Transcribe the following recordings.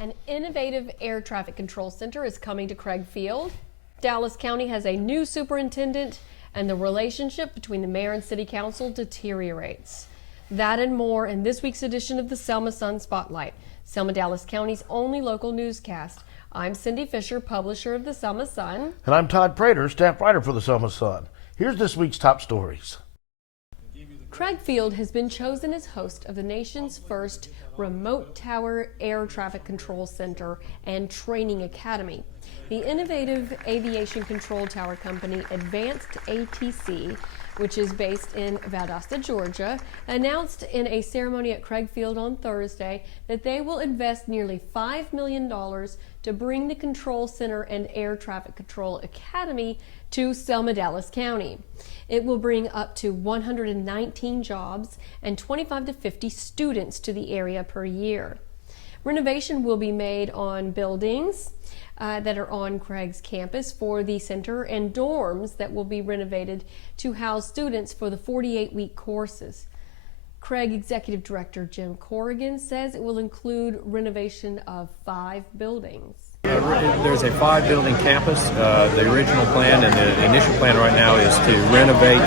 An innovative air traffic control center is coming to Craig Field. Dallas County has a new superintendent, and the relationship between the mayor and city council deteriorates. That and more in this week's edition of the Selma Sun Spotlight, Selma, Dallas County's only local newscast. I'm Cindy Fisher, publisher of the Selma Sun. And I'm Todd Prater, staff writer for the Selma Sun. Here's this week's top stories. Craig Field has been chosen as host of the nation's first remote tower air traffic control center and training academy. The innovative aviation control tower company Advanced ATC, which is based in Valdosta, Georgia, announced in a ceremony at Craig Field on Thursday that they will invest nearly $5 million to bring the control center and air traffic control academy to Selma, Dallas County. It will bring up to 119 jobs and 25 to 50 students to the area per year. Renovation will be made on buildings that are on Craig's campus for the center and dorms that will be renovated to house students for the 48-week courses. Craig Executive Director Jim Corrigan says it will include renovation of 5 buildings. There's a 5-building campus. The original plan and the initial plan right now is to renovate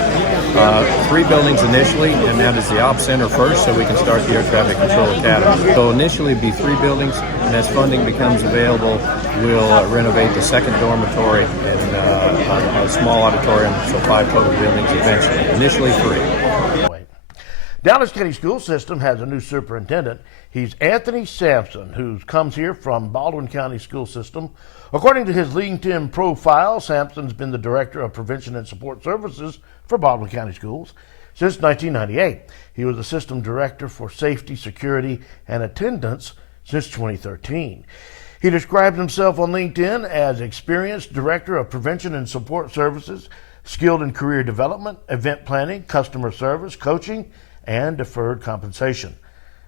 3 buildings initially, and that is the Op Center first, so we can start the Air Traffic Control Academy. So initially it'll be 3 buildings, and as funding becomes available, we'll renovate the second dormitory and a small auditorium, so 5 total buildings eventually. Initially 3. Dallas County School System has a new superintendent. He's Anthony Sampson, who comes here from Baldwin County School System. According to his LinkedIn profile, Sampson's been the Director of Prevention and Support Services for Baldwin County Schools since 1998. He was the System Director for Safety, Security, and Attendance since 2013. He described himself on LinkedIn as experienced Director of Prevention and Support Services, skilled in career development, event planning, customer service, coaching, and deferred compensation.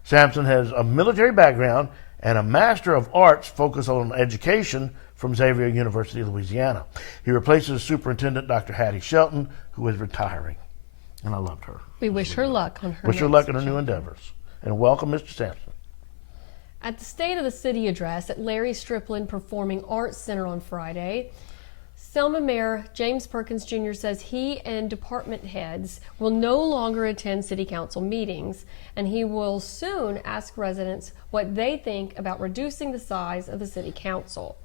Sampson has a military background and a Master of Arts focused on education from Xavier University, Louisiana. He replaces Superintendent Dr. Hattie Shelton, who is retiring. And I loved her. We wish her luck on her Wish her luck in her new endeavors. And welcome, Mr. Sampson. At the State of the City address at Larry Striplin Performing Arts Center on Friday, Selma Mayor James Perkins Jr. says he and department heads will no longer attend city council meetings, and he will soon ask residents what they think about reducing the size of the city council.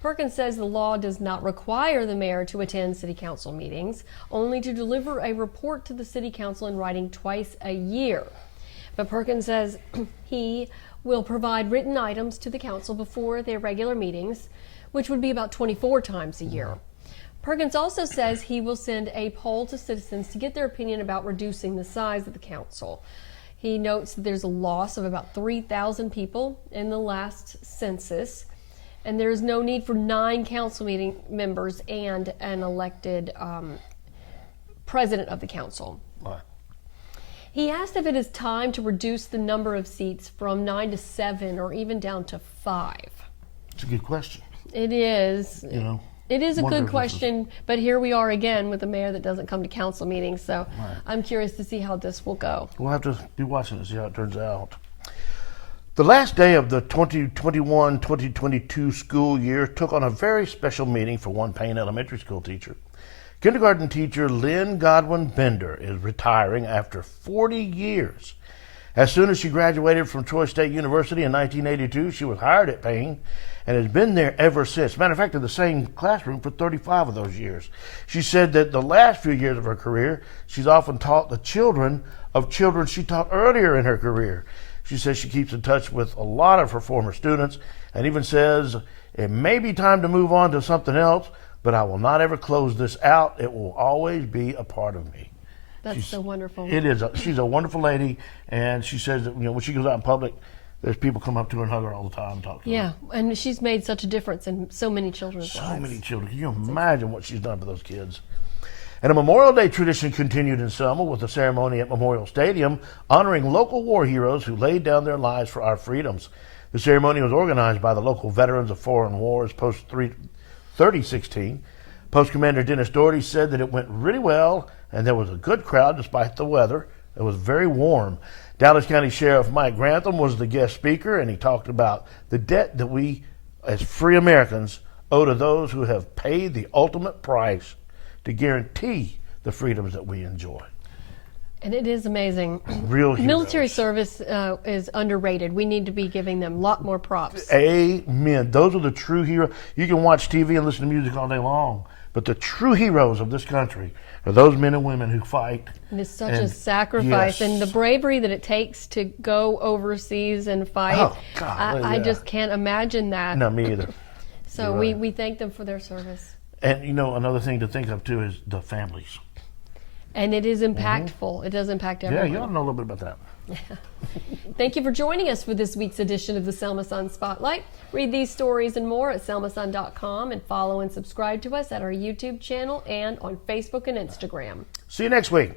Perkins says the law does not require the mayor to attend city council meetings, only to deliver a report to the city council in writing twice a year. But Perkins says he will provide written items to the council before their regular meetings, which would be about 24 times a year. Perkins also says he will send a poll to citizens to get their opinion about reducing the size of the council. He notes that there's a loss of about 3,000 people in the last census, and there is no need for 9 council meeting members and an elected president of the council. What? He asked if it is time to reduce the number of seats from 9 to 7 or even down to 5. It's a good question. It is. You know, it is a good question, but here we are again with a mayor that doesn't come to council meetings, so right. I'm curious to see how this will go. We'll have to be watching to see how it turns out. The last day of the 2021-2022 school year took on a very special meaning for one Payne Elementary School teacher. Kindergarten teacher Lynn Godwin Bender is retiring after 40 years. As soon as she graduated from Troy State University in 1982, she was hired at Payne and has been there ever since. Matter of fact, in the same classroom for 35 of those years. She said that the last few years of her career, she's often taught the children of children she taught earlier in her career. She says she keeps in touch with a lot of her former students and even says, it may be time to move on to something else, but I will not ever close this out. It will always be a part of me. That's so wonderful. It is. She's a wonderful lady, and she says that, you know, when she goes out in public, there's people come up to her and hug her all the time and talk to her. Yeah, and she's made such a difference in so many children's lives. So many children. Can you imagine what she's done for those kids? And a Memorial Day tradition continued in Selma with a ceremony at Memorial Stadium honoring local war heroes who laid down their lives for our freedoms. The ceremony was organized by the local Veterans of Foreign Wars Post 3016. Post Commander Dennis Doherty said that it went really well and there was a good crowd despite the weather. It was very warm. Dallas County Sheriff Mike Grantham was the guest speaker, and he talked about the debt that we, as free Americans, owe to those who have paid the ultimate price to guarantee the freedoms that we enjoy. And it is amazing. Real heroes. Military service is underrated. We need to be giving them a lot more props. Amen. Those are the true heroes. You can watch TV and listen to music all day long, but the true heroes of this country are those men and women who fight. And it's such a sacrifice, yes. and the bravery that it takes to go overseas and fight. Oh, God, I just can't imagine that. No, me either. So You're right. we thank them for their service. And you know, another thing to think of too is the families. And it is impactful. It does impact everyone. Yeah, you ought to know a little bit about that. Thank you for joining us for this week's edition of the Selma Sun Spotlight. Read these stories and more at selmasun.com and follow and subscribe to us at our YouTube channel and on Facebook and Instagram. See you next week.